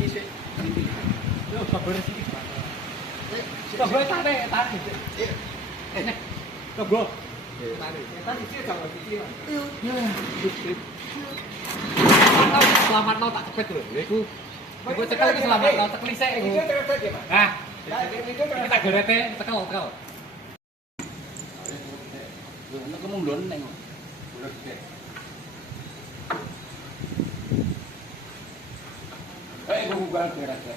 Yo sabar sithik. Coba tarik. Nek. Coba. Tarik. Tadi sih jangan sisi. Ya. Selamat no tak cepet lho. Iku. Iku cekel iki selamat no cekli sik iku. Nah, kita gerete tekel. Nek kemundon nek. Bulet gede. Iku bukan kira-kira.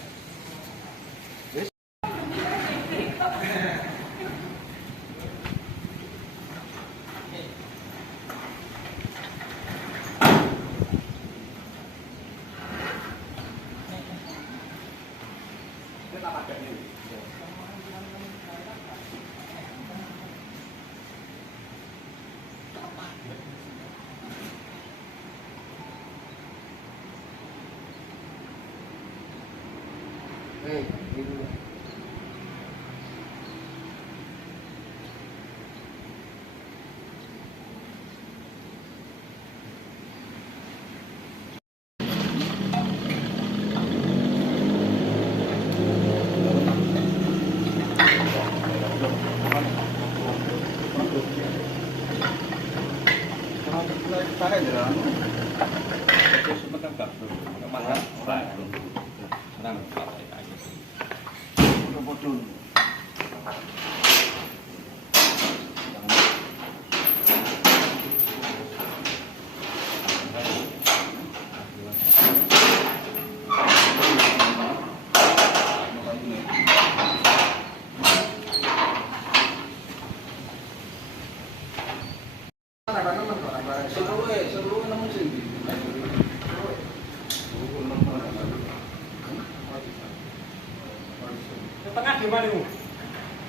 Tengah di mana itu?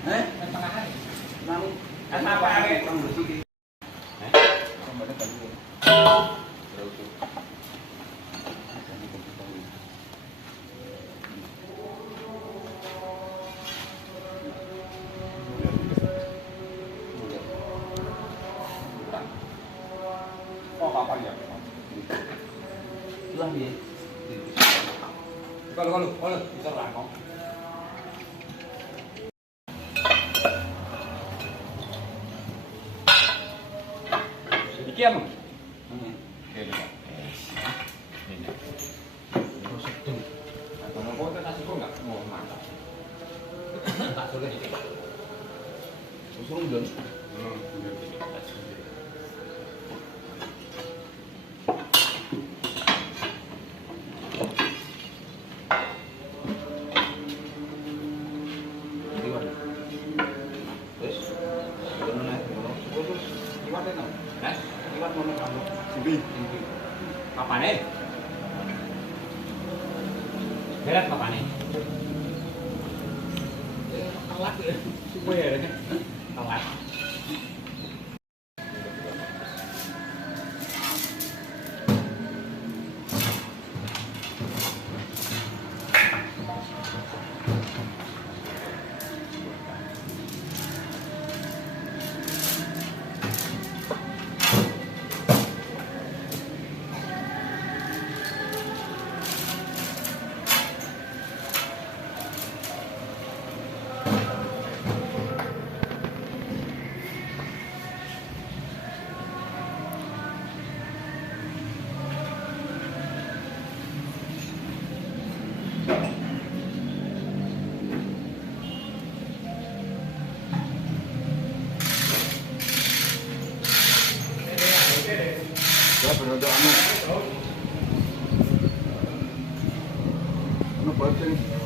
Tengah hari. Apa hari? Oh, kapan ya? Lah piye? Kalau, bisa rangkong. Sedikit, Mang. Oke, Pak. Ini. Terus sedang. Kalau kau kasih kau enggak mau mantap. Tak boleh ini. Usung Don. Papane? Berat papane? Telat ya, supaya ya, telat. Ya berada anu. Anu balik sini.